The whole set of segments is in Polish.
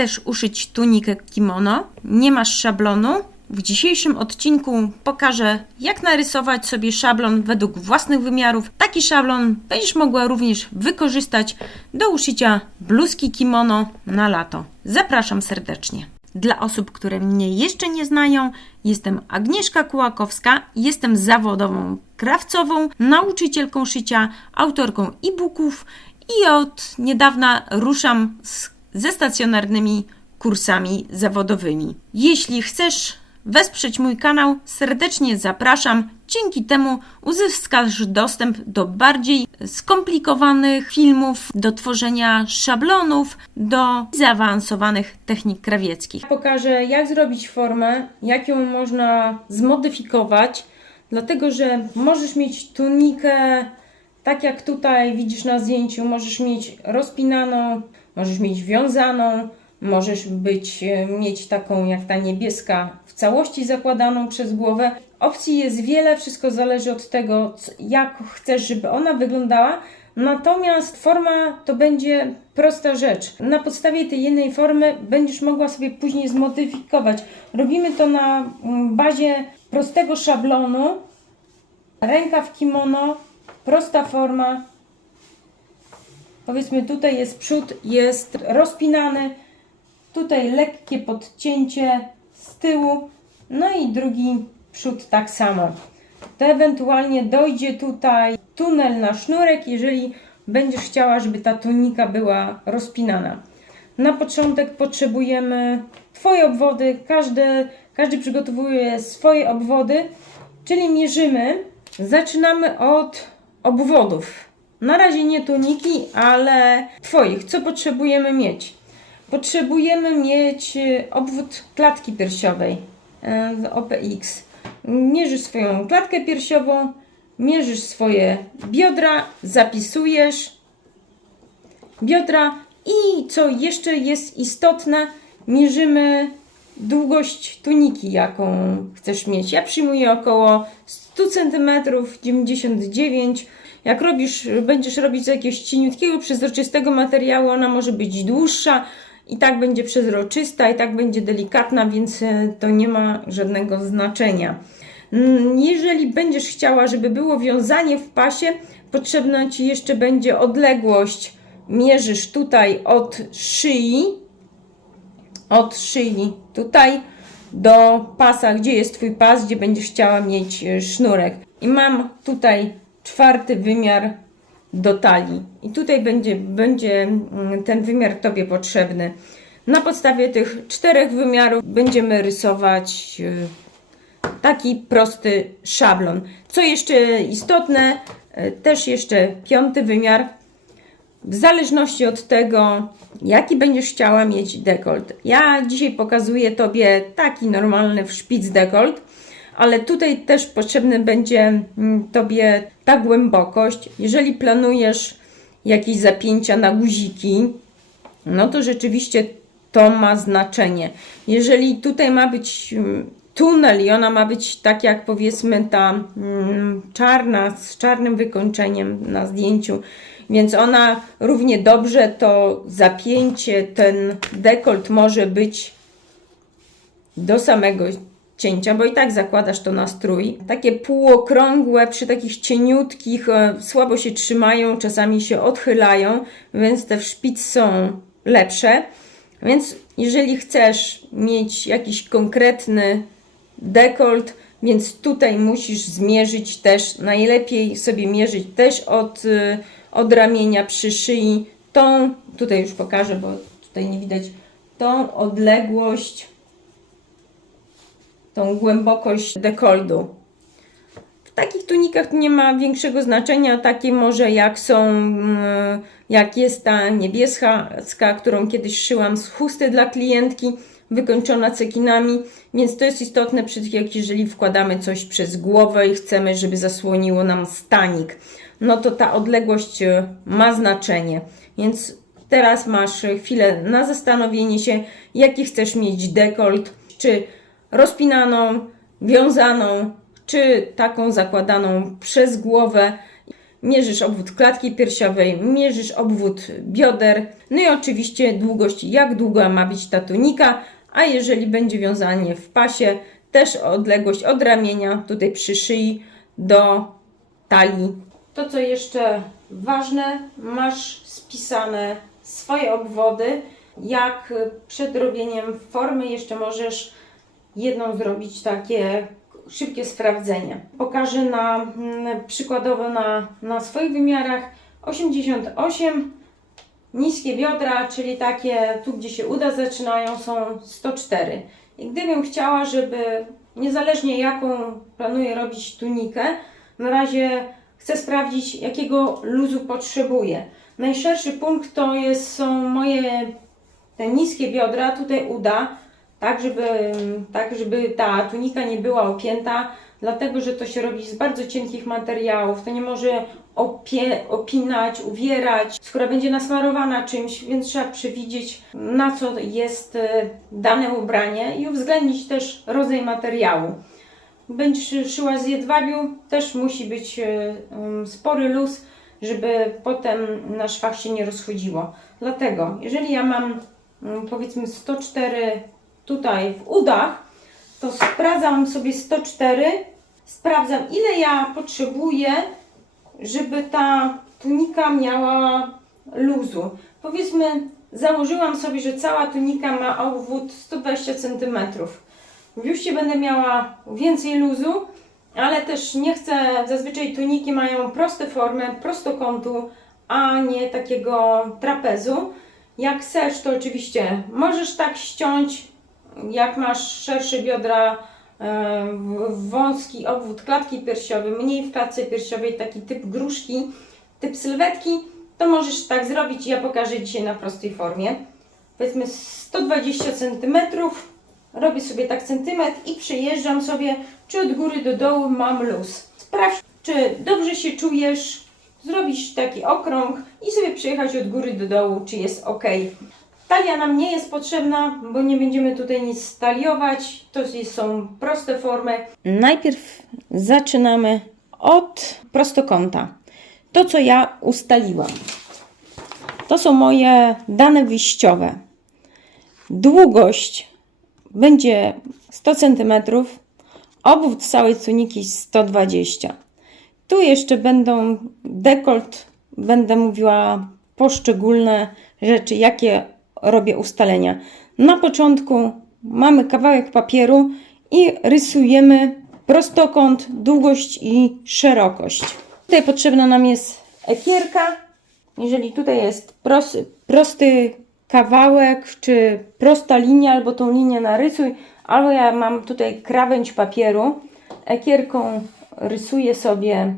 chcesz uszyć tunikę kimono, nie masz szablonu, w dzisiejszym odcinku pokażę, jak narysować sobie szablon według własnych wymiarów. Taki szablon będziesz mogła również wykorzystać do uszycia bluzki kimono na lato. Zapraszam serdecznie. Dla osób, które mnie jeszcze nie znają, jestem Agnieszka Kułakowska, jestem zawodową krawcową, nauczycielką szycia, autorką e-booków i od niedawna ruszam z, ze stacjonarnymi kursami zawodowymi. Jeśli chcesz wesprzeć mój kanał, serdecznie zapraszam. Dzięki temu uzyskasz dostęp do bardziej skomplikowanych filmów, do tworzenia szablonów, do zaawansowanych technik krawieckich. Pokażę, jak zrobić formę, jak ją można zmodyfikować, dlatego że możesz mieć tunikę, tak jak tutaj widzisz na zdjęciu, możesz mieć rozpinaną, możesz mieć wiązaną, Możesz być, e, mieć taką jak ta niebieska w całości zakładaną przez głowę. Opcji jest wiele, wszystko zależy od tego, jak chcesz, żeby ona wyglądała. Natomiast forma to będzie prosta rzecz. Na podstawie tej jednej formy będziesz mogła sobie później zmodyfikować. Robimy to na mm, bazie prostego szablonu. Rękaw kimono, prosta forma. Powiedzmy tutaj jest przód, jest rozpinany Tutaj lekkie podcięcie z tyłu, no i drugi przód tak samo. To ewentualnie dojdzie tutaj tunel na sznurek, jeżeli będziesz chciała, żeby ta tunika była rozpinana. Na początek potrzebujemy Twoje obwody, każdy, każdy przygotowuje swoje obwody, czyli mierzymy. Zaczynamy od obwodów. Na razie nie tuniki, ale Twoich. Co potrzebujemy mieć? potrzebujemy mieć y, obwód klatki piersiowej z OPX. Mierzysz swoją klatkę piersiową, mierzysz swoje biodra, zapisujesz biodra i co jeszcze jest istotne, mierzymy długość tuniki, jaką chcesz mieć. Ja przyjmuję około 100 cm, 99 jak robisz, będziesz robić z jakiegoś cieniutkiego, przezroczystego materiału, ona może być dłuższa, i tak będzie przezroczysta, i tak będzie delikatna, więc e, to nie ma żadnego znaczenia. Jeżeli będziesz chciała, żeby było wiązanie w pasie, potrzebna Ci jeszcze będzie odległość. Mierzysz tutaj od szyi, od szyi tutaj do pasa, gdzie jest Twój pas, gdzie będziesz chciała mieć e, sznurek. I mam tutaj czwarty wymiar do talii. I tutaj będzie, będzie mm, ten wymiar Tobie potrzebny. Na podstawie tych czterech wymiarów będziemy rysować y, taki prosty szablon. Co jeszcze istotne, y, też jeszcze piąty wymiar. W zależności od tego, jaki będziesz chciała mieć dekolt. Ja dzisiaj pokazuję Tobie taki normalny w szpic dekolt ale tutaj też potrzebny będzie mm, Tobie ta głębokość. Jeżeli planujesz jakieś zapięcia na guziki, no to rzeczywiście to ma znaczenie. Jeżeli tutaj ma być mm, tunel i ona ma być tak jak powiedzmy ta mm, czarna, z czarnym wykończeniem na zdjęciu, więc ona równie dobrze to zapięcie, ten dekolt może być do samego cięcia, bo i tak zakładasz to na strój. Takie półokrągłe przy takich cieniutkich e, słabo się trzymają, czasami się odchylają, więc te w szpic są lepsze. Więc jeżeli chcesz mieć jakiś konkretny dekolt, więc tutaj musisz zmierzyć też, najlepiej sobie mierzyć też od, e, od ramienia przy szyi, tą, tutaj już pokażę, bo tutaj nie widać, tą odległość tą głębokość dekoldu. W takich tunikach nie ma większego znaczenia, takie może jak są, mm, jak jest ta niebieska, którą kiedyś szyłam z chusty dla klientki, wykończona cekinami, więc to jest istotne jak jeżeli wkładamy coś przez głowę i chcemy, żeby zasłoniło nam stanik, no to ta odległość e, ma znaczenie, więc teraz masz chwilę na zastanowienie się, jaki chcesz mieć dekolt, czy rozpinaną, wiązaną, czy taką zakładaną przez głowę. mierzysz obwód klatki piersiowej, mierzysz obwód bioder, no i oczywiście długość, jak długa ma być ta tunika, a jeżeli będzie wiązanie w pasie, też odległość od ramienia, tutaj przy szyi do talii. To co jeszcze ważne, masz spisane swoje obwody, jak przed robieniem formy jeszcze możesz jedną zrobić takie szybkie sprawdzenie. Pokażę na mm, przykładowo na, na swoich wymiarach 88 niskie biodra, czyli takie tu gdzie się uda zaczynają są 104. I gdybym chciała, żeby niezależnie jaką planuję robić tunikę, na razie chcę sprawdzić jakiego luzu potrzebuję. Najszerszy punkt to jest, są moje te niskie biodra, tutaj uda, tak żeby, tak żeby ta tunika nie była opięta, dlatego że to się robi z bardzo cienkich materiałów, to nie może opie, opinać, uwierać, skóra będzie nasmarowana czymś, więc trzeba przewidzieć na co jest e, dane ubranie i uwzględnić też rodzaj materiału. Będziesz szyła z jedwabiu, też musi być e, spory luz, żeby potem na szwach się nie rozchodziło. Dlatego, jeżeli ja mam powiedzmy 104 tutaj w udach, to sprawdzam sobie 104, sprawdzam ile ja potrzebuję, żeby ta tunika miała luzu. Powiedzmy, założyłam sobie, że cała tunika ma obwód 120 cm. W biuście będę miała więcej luzu, ale też nie chcę, zazwyczaj tuniki mają proste formy, prostokątu, a nie takiego trapezu. Jak chcesz, to oczywiście możesz tak ściąć, jak masz szersze biodra, e, wąski obwód klatki piersiowej, mniej w klatce piersiowej, taki typ gruszki, typ sylwetki, to możesz tak zrobić. Ja pokażę dzisiaj na prostej formie. Powiedzmy 120 cm, robię sobie tak centymetr i przejeżdżam sobie, czy od góry do dołu mam luz. Sprawdź, czy dobrze się czujesz, zrobić taki okrąg i sobie przejechać od góry do dołu, czy jest ok. Talia nam nie jest potrzebna, bo nie będziemy tutaj nic staliować. To są proste formy. Najpierw zaczynamy od prostokąta. To, co ja ustaliłam. To są moje dane wyjściowe. Długość będzie 100 cm, obwód całej tuniki 120 Tu jeszcze będą dekolt, będę mówiła poszczególne rzeczy, jakie robię ustalenia. Na początku mamy kawałek papieru i rysujemy prostokąt, długość i szerokość. Tutaj potrzebna nam jest ekierka. Jeżeli tutaj jest prosty, prosty kawałek, czy prosta linia, albo tą linię narysuj, albo ja mam tutaj krawędź papieru. Ekierką rysuję sobie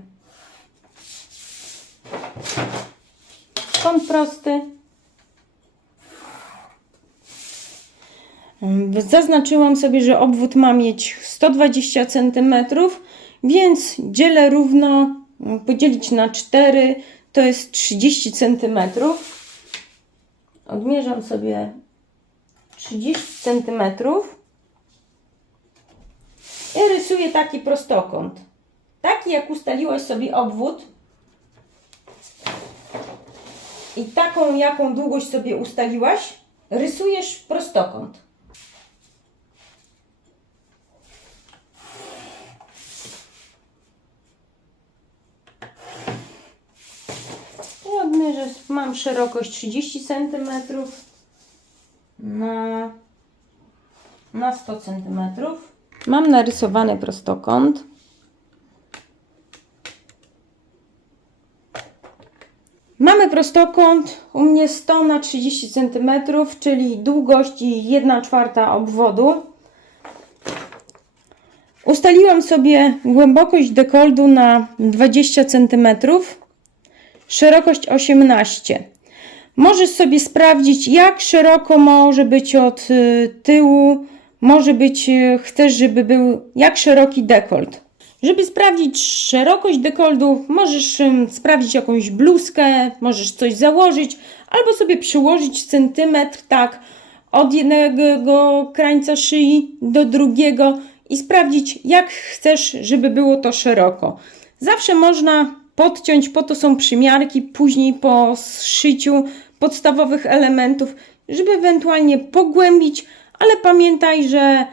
kąt prosty. Zaznaczyłam sobie, że obwód ma mieć 120 cm, więc dzielę równo, podzielić na 4 to jest 30 cm. Odmierzam sobie 30 cm i rysuję taki prostokąt. Taki jak ustaliłaś sobie obwód i taką jaką długość sobie ustaliłaś, rysujesz prostokąt. I odmierzę, mam szerokość 30 cm na, na 100 cm. Mam narysowany prostokąt. Mamy prostokąt u mnie 100 na 30 cm, czyli długości 1 czwarta obwodu. Ustaliłam sobie głębokość dekoldu na 20 cm, szerokość 18. Możesz sobie sprawdzić, jak szeroko może być od y, tyłu, może być, y, chcesz, żeby był jak szeroki dekolt. Żeby sprawdzić szerokość dekoldu, możesz sprawdzić jakąś bluzkę, możesz coś założyć, albo sobie przyłożyć centymetr, tak, od jednego krańca szyi do drugiego i sprawdzić, jak chcesz, żeby było to szeroko. Zawsze można podciąć, po to są przymiarki, później po zszyciu podstawowych elementów, żeby ewentualnie pogłębić, ale pamiętaj, że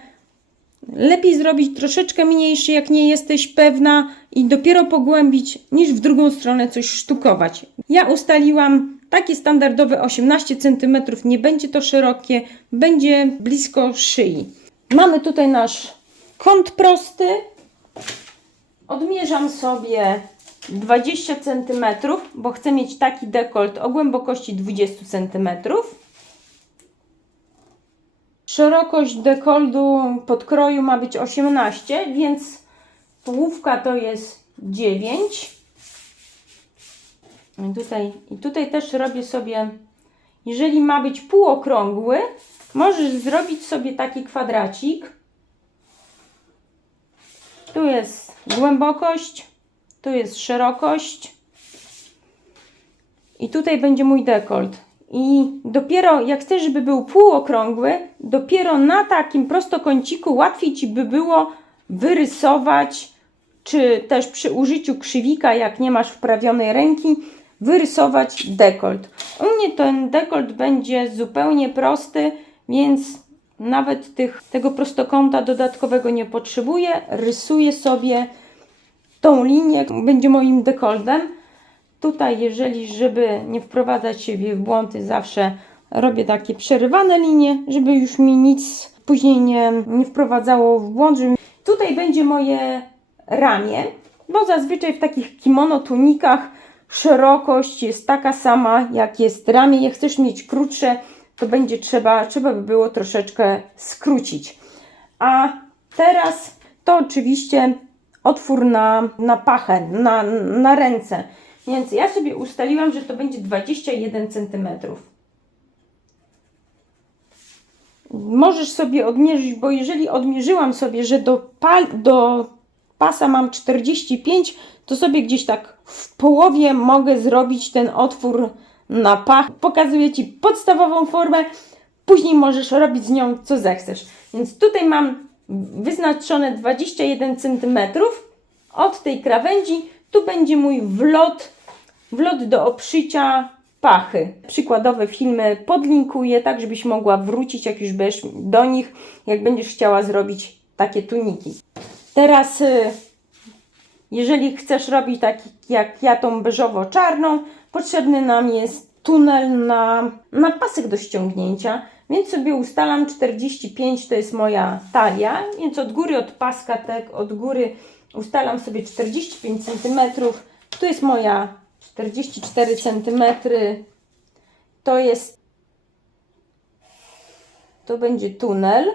lepiej zrobić troszeczkę mniejszy, jak nie jesteś pewna i dopiero pogłębić, niż w drugą stronę coś sztukować. Ja ustaliłam takie standardowe 18 cm, nie będzie to szerokie, będzie blisko szyi. Mamy tutaj nasz kąt prosty. Odmierzam sobie 20 cm, bo chcę mieć taki dekolt o głębokości 20 cm. Szerokość dekoldu podkroju ma być 18, więc połówka to jest 9. I tutaj, I tutaj też robię sobie, jeżeli ma być półokrągły, możesz zrobić sobie taki kwadracik. Tu jest głębokość, tu jest szerokość i tutaj będzie mój dekolt. I dopiero jak chcesz, żeby był półokrągły, dopiero na takim prostokąciku łatwiej Ci by było wyrysować, czy też przy użyciu krzywika, jak nie masz wprawionej ręki, wyrysować dekolt. U mnie ten dekolt będzie zupełnie prosty, więc nawet tych, tego prostokąta dodatkowego nie potrzebuję. Rysuję sobie tą linię, będzie moim dekoltem. Tutaj, jeżeli, żeby nie wprowadzać siebie w błądy, zawsze robię takie przerywane linie, żeby już mi nic później nie, nie wprowadzało w błąd. Żeby... Tutaj będzie moje ramię, bo zazwyczaj w takich kimono tunikach szerokość jest taka sama, jak jest ramię. Jak chcesz mieć krótsze, to będzie trzeba, trzeba by było troszeczkę skrócić. A teraz to oczywiście otwór na, na pachę, na, na ręce. Więc ja sobie ustaliłam, że to będzie 21 cm. Możesz sobie odmierzyć, bo jeżeli odmierzyłam sobie, że do, pal, do pasa mam 45, to sobie gdzieś tak w połowie mogę zrobić ten otwór na pach. Pokazuję Ci podstawową formę, później możesz robić z nią co zechcesz. Więc tutaj mam wyznaczone 21 cm od tej krawędzi. Tu będzie mój wlot, wlot do obszycia pachy. Przykładowe filmy podlinkuję, tak żebyś mogła wrócić, jak już będziesz do nich, jak będziesz chciała zrobić takie tuniki. Teraz, y, jeżeli chcesz robić tak jak ja tą beżowo-czarną, potrzebny nam jest tunel na, na pasek do ściągnięcia, więc sobie ustalam 45, to jest moja talia, więc od góry, od paska, tak, od góry ustalam sobie 45 cm. Tu jest moja 44 cm. To jest, to będzie tunel.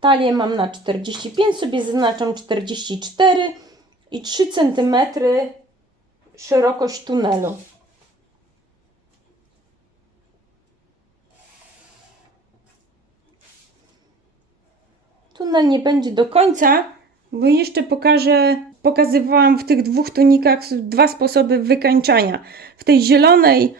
Talię mam na 45, sobie zaznaczam 44 i 3 cm szerokość tunelu. Nie będzie do końca, bo jeszcze pokażę, pokazywałam w tych dwóch tunikach dwa sposoby wykańczania. W tej zielonej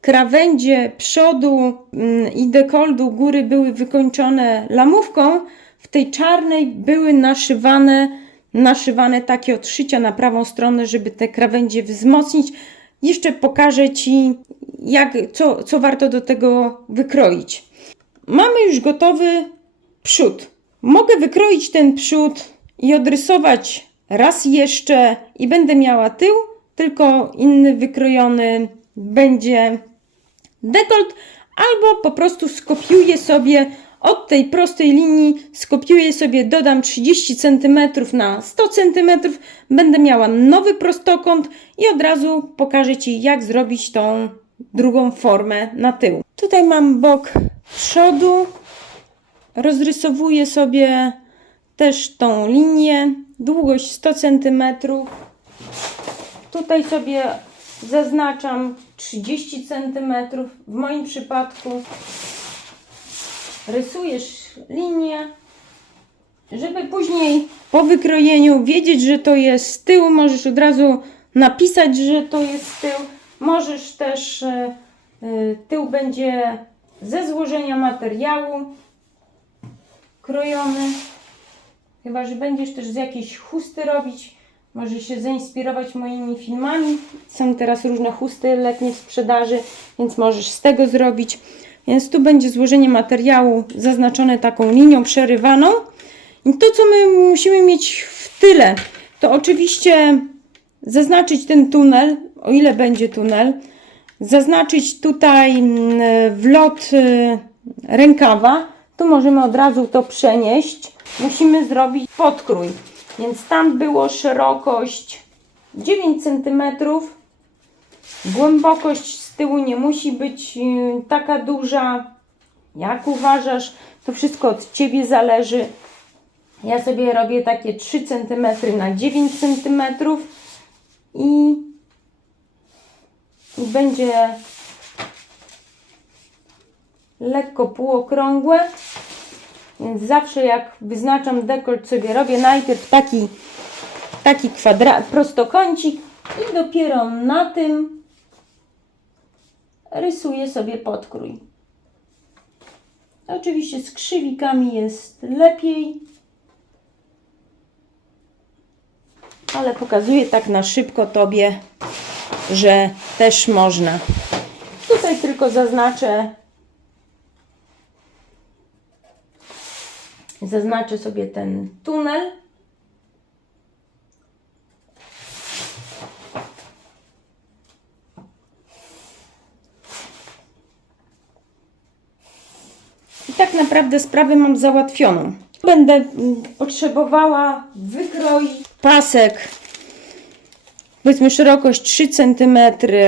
krawędzie przodu mm, i dekoldu góry były wykończone lamówką, w tej czarnej były naszywane, naszywane takie odszycia na prawą stronę, żeby te krawędzie wzmocnić. Jeszcze pokażę Ci, jak, co, co warto do tego wykroić. Mamy już gotowy przód. Mogę wykroić ten przód i odrysować raz jeszcze i będę miała tył, tylko inny wykrojony będzie dekolt, albo po prostu skopiuję sobie od tej prostej linii, skopiuję sobie, dodam 30 cm na 100 cm, będę miała nowy prostokąt i od razu pokażę Ci, jak zrobić tą drugą formę na tył. Tutaj mam bok przodu, rozrysowuję sobie też tą linię, długość 100 cm. Tutaj sobie zaznaczam 30 cm. W moim przypadku rysujesz linię, żeby później po wykrojeniu wiedzieć, że to jest z tyłu. Możesz od razu napisać, że to jest z tyłu. Możesz też, e, e, tył będzie ze złożenia materiału krojony. Chyba, że będziesz też z jakiejś chusty robić, możesz się zainspirować moimi filmami. Są teraz różne chusty letnie w sprzedaży, więc możesz z tego zrobić. Więc tu będzie złożenie materiału zaznaczone taką linią przerywaną. I to, co my musimy mieć w tyle, to oczywiście zaznaczyć ten tunel, o ile będzie tunel, zaznaczyć tutaj mm, wlot y, rękawa. Tu możemy od razu to przenieść. Musimy zrobić podkrój. Więc tam było szerokość 9 cm. Głębokość z tyłu nie musi być y, taka duża. Jak uważasz? To wszystko od Ciebie zależy. Ja sobie robię takie 3 cm na 9 cm i, i będzie lekko półokrągłe. Więc zawsze jak wyznaczam dekolt sobie robię najpierw taki, taki kwadrat, prostokącik i dopiero na tym rysuję sobie podkrój. Oczywiście z krzywikami jest lepiej. ale pokazuję tak na szybko Tobie, że też można. Tutaj tylko zaznaczę zaznaczę sobie ten tunel. I tak naprawdę sprawę mam załatwioną. Będę mm, potrzebowała wykroić pasek powiedzmy szerokość 3 cm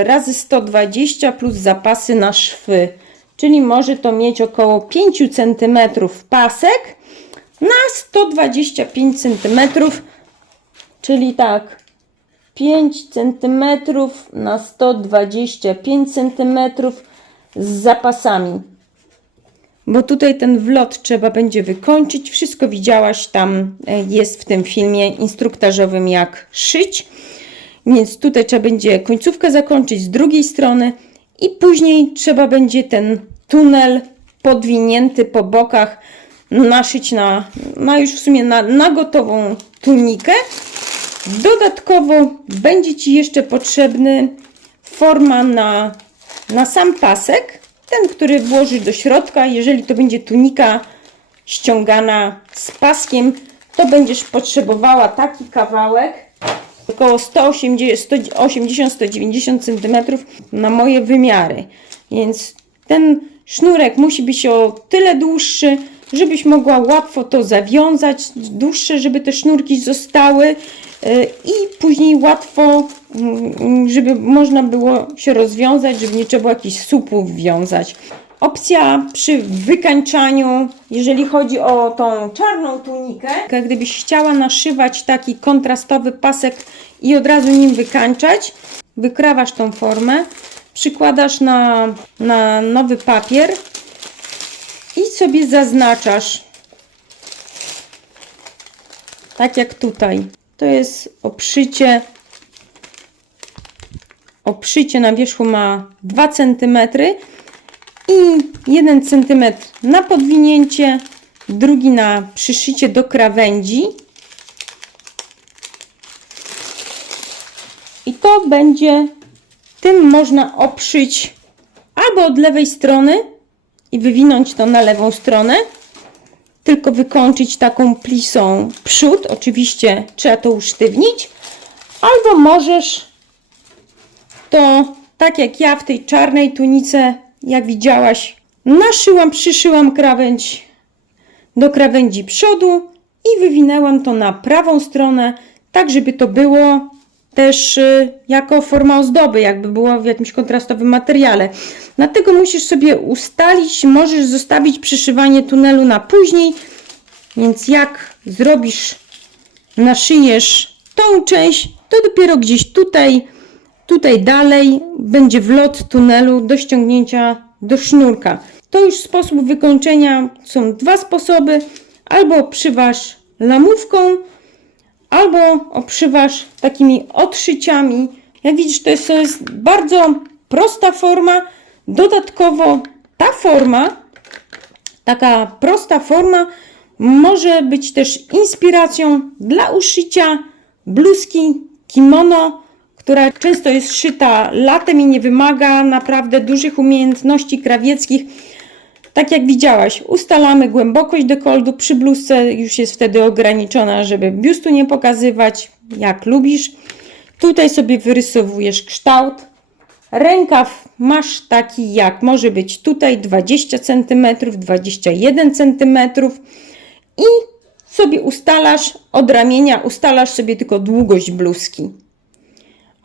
razy 120 plus zapasy na szwy. Czyli może to mieć około 5 cm pasek na 125 cm. Czyli tak 5 cm na 125 cm z zapasami bo tutaj ten wlot trzeba będzie wykończyć. Wszystko widziałaś tam, e, jest w tym filmie instruktażowym, jak szyć. Więc tutaj trzeba będzie końcówkę zakończyć z drugiej strony i później trzeba będzie ten tunel podwinięty po bokach naszyć na, na już w sumie na, na gotową tunikę. Dodatkowo będzie Ci jeszcze potrzebny forma na, na sam pasek ten, który włożysz do środka, jeżeli to będzie tunika ściągana z paskiem, to będziesz potrzebowała taki kawałek, około 180-190 cm na moje wymiary. Więc ten sznurek musi być o tyle dłuższy, żebyś mogła łatwo to zawiązać, dłuższe, żeby te sznurki zostały y, i później łatwo, mm, żeby można było się rozwiązać, żeby nie trzeba było jakichś supów wiązać. Opcja przy wykańczaniu, jeżeli chodzi o tą czarną tunikę, gdybyś chciała naszywać taki kontrastowy pasek i od razu nim wykańczać, wykrawasz tą formę, przykładasz na, na nowy papier i sobie zaznaczasz. Tak jak tutaj. To jest oprzycie. Oprzycie na wierzchu ma 2 cm i 1 cm na podwinięcie, drugi na przyszycie do krawędzi. I to będzie, tym można oprzyć albo od lewej strony, i wywinąć to na lewą stronę. Tylko wykończyć taką plisą przód. Oczywiście trzeba to usztywnić. Albo możesz to, tak jak ja w tej czarnej tunice, jak widziałaś, naszyłam, przyszyłam krawędź do krawędzi przodu i wywinęłam to na prawą stronę, tak żeby to było też y, jako forma ozdoby, jakby była w jakimś kontrastowym materiale. Dlatego musisz sobie ustalić, możesz zostawić przyszywanie tunelu na później, więc jak zrobisz, naszyjesz tą część, to dopiero gdzieś tutaj, tutaj dalej będzie wlot tunelu do ściągnięcia do sznurka. To już sposób wykończenia, są dwa sposoby, albo przyważ lamówką, albo obszywasz takimi odszyciami. Jak widzisz, to jest, to jest bardzo prosta forma. Dodatkowo ta forma, taka prosta forma, może być też inspiracją dla uszycia bluzki, kimono, która często jest szyta latem i nie wymaga naprawdę dużych umiejętności krawieckich. Tak jak widziałaś, ustalamy głębokość dekoldu przy bluzce, już jest wtedy ograniczona, żeby biustu nie pokazywać, jak lubisz. Tutaj sobie wyrysowujesz kształt. Rękaw masz taki jak może być tutaj 20 cm, 21 cm i sobie ustalasz od ramienia, ustalasz sobie tylko długość bluzki.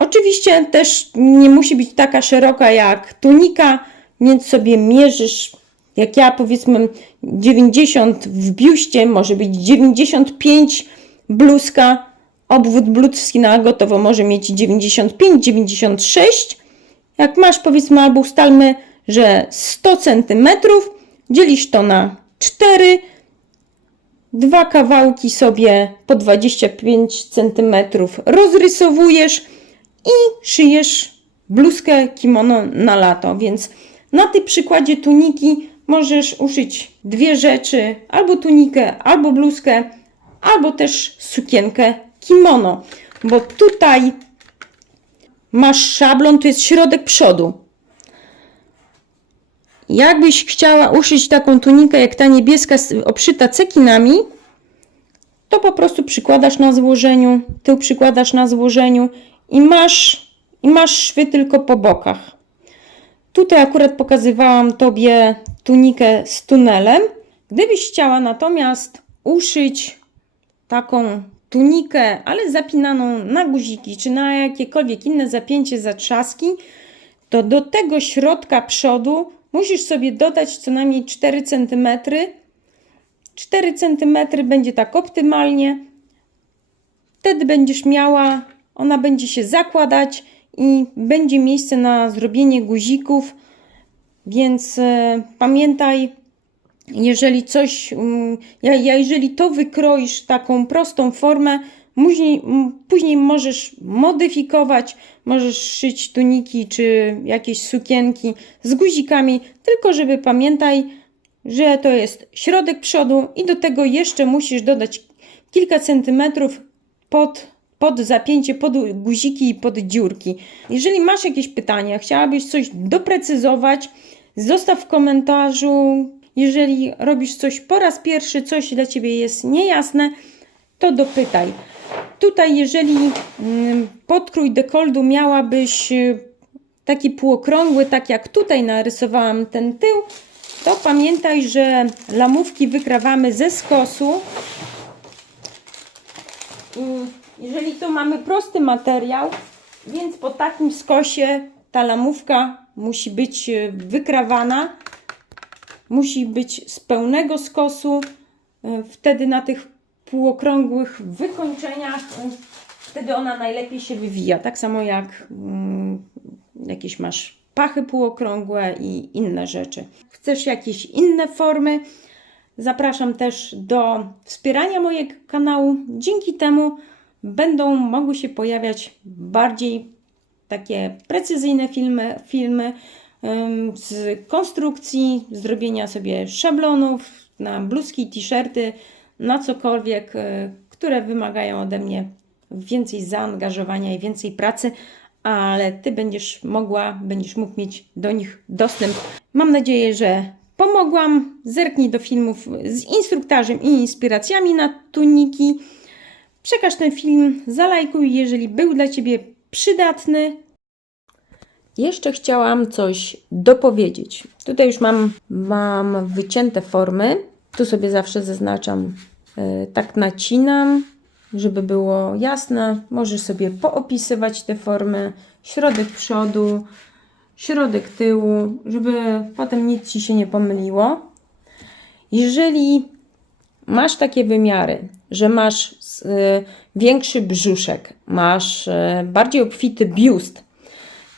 Oczywiście też nie musi być taka szeroka jak tunika, więc sobie mierzysz, jak ja powiedzmy 90 w biuście, może być 95 bluzka, obwód bluzki na gotowo może mieć 95, 96. Jak masz powiedzmy albo ustalmy, że 100 cm, dzielisz to na 4, dwa kawałki sobie po 25 cm rozrysowujesz i szyjesz bluzkę kimono na lato. Więc na tym przykładzie tuniki możesz uszyć dwie rzeczy, albo tunikę, albo bluzkę, albo też sukienkę kimono, bo tutaj masz szablon, to jest środek przodu. Jakbyś chciała uszyć taką tunikę jak ta niebieska obszyta cekinami, to po prostu przykładasz na złożeniu, tył przykładasz na złożeniu i masz, i masz szwy tylko po bokach. Tutaj akurat pokazywałam Tobie tunikę z tunelem. Gdybyś chciała natomiast uszyć taką tunikę, ale zapinaną na guziki, czy na jakiekolwiek inne zapięcie zatrzaski, to do tego środka przodu musisz sobie dodać co najmniej 4 cm. 4 cm będzie tak optymalnie. Wtedy będziesz miała, ona będzie się zakładać i będzie miejsce na zrobienie guzików. Więc e, pamiętaj, jeżeli coś, mm, ja, ja, jeżeli to wykroisz taką prostą formę, później, później możesz modyfikować, możesz szyć tuniki czy jakieś sukienki z guzikami, tylko żeby pamiętaj, że to jest środek przodu i do tego jeszcze musisz dodać kilka centymetrów pod, pod zapięcie, pod guziki i pod dziurki. Jeżeli masz jakieś pytania, chciałabyś coś doprecyzować, zostaw w komentarzu. Jeżeli robisz coś po raz pierwszy, coś dla Ciebie jest niejasne, to dopytaj. Tutaj, jeżeli mm, podkrój dekoldu miałabyś y, taki półokrągły, tak jak tutaj narysowałam ten tył, to pamiętaj, że lamówki wykrawamy ze skosu. Jeżeli tu mamy prosty materiał, więc po takim skosie ta lamówka musi być y, wykrawana, musi być z pełnego skosu. Y, Wtedy na tych półokrągłych wykończeniach, y, wtedy ona najlepiej się wywija. Tak samo jak mm, jakieś masz pachy półokrągłe i inne rzeczy. Chcesz jakieś inne formy? Zapraszam też do wspierania mojego kanału. Dzięki temu będą mogły się pojawiać bardziej takie precyzyjne filmy, filmy z konstrukcji, zrobienia sobie szablonów na bluzki, t-shirty, na cokolwiek, y, które wymagają ode mnie więcej zaangażowania i więcej pracy, ale Ty będziesz mogła, będziesz mógł mieć do nich dostęp. Mam nadzieję, że pomogłam. Zerknij do filmów z instruktarzem i inspiracjami na tuniki. Przekaż ten film, zalajkuj, jeżeli był dla Ciebie przydatny. Jeszcze chciałam coś dopowiedzieć. Tutaj już mam, mam wycięte formy. Tu sobie zawsze zaznaczam, e, tak nacinam, żeby było jasne. Możesz sobie poopisywać te formy, środek przodu, środek tyłu, żeby potem nic Ci się nie pomyliło. Jeżeli masz takie wymiary, że masz większy brzuszek, masz y, bardziej obfity biust,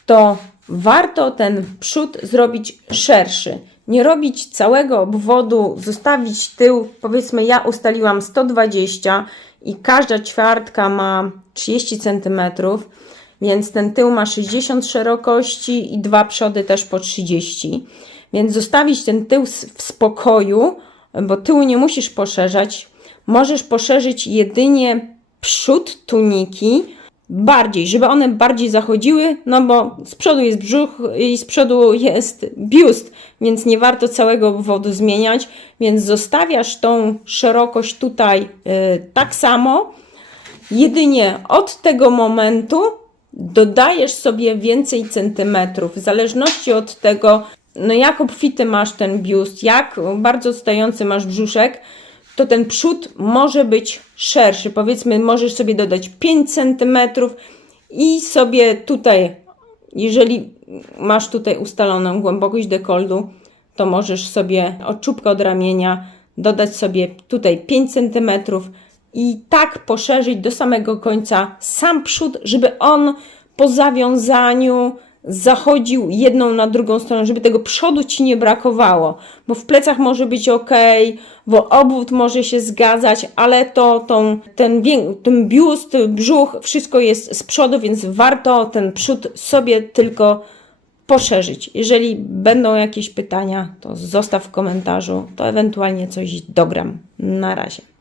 to warto ten przód zrobić szerszy. Nie robić całego obwodu, zostawić tył. Powiedzmy, ja ustaliłam 120 i każda ćwiartka ma 30 cm, więc ten tył ma 60 szerokości i dwa przody też po 30. Więc zostawić ten tył w spokoju, bo tyłu nie musisz poszerzać. Możesz poszerzyć jedynie przód tuniki bardziej, żeby one bardziej zachodziły, no bo z przodu jest brzuch i z przodu jest biust, więc nie warto całego obwodu zmieniać, więc zostawiasz tą szerokość tutaj y, tak samo. Jedynie od tego momentu dodajesz sobie więcej centymetrów, w zależności od tego, no jak obfity masz ten biust, jak bardzo stający masz brzuszek, to ten przód może być szerszy. Powiedzmy, możesz sobie dodać 5 cm i sobie tutaj, jeżeli masz tutaj ustaloną głębokość dekoldu, to możesz sobie od czubka od ramienia dodać sobie tutaj 5 cm i tak poszerzyć do samego końca sam przód, żeby on po zawiązaniu zachodził jedną na drugą stronę, żeby tego przodu ci nie brakowało, bo w plecach może być ok, bo obwód może się zgadzać, ale to tą, ten, ten biust, brzuch, wszystko jest z przodu, więc warto ten przód sobie tylko poszerzyć. Jeżeli będą jakieś pytania, to zostaw w komentarzu, to ewentualnie coś dogram. Na razie.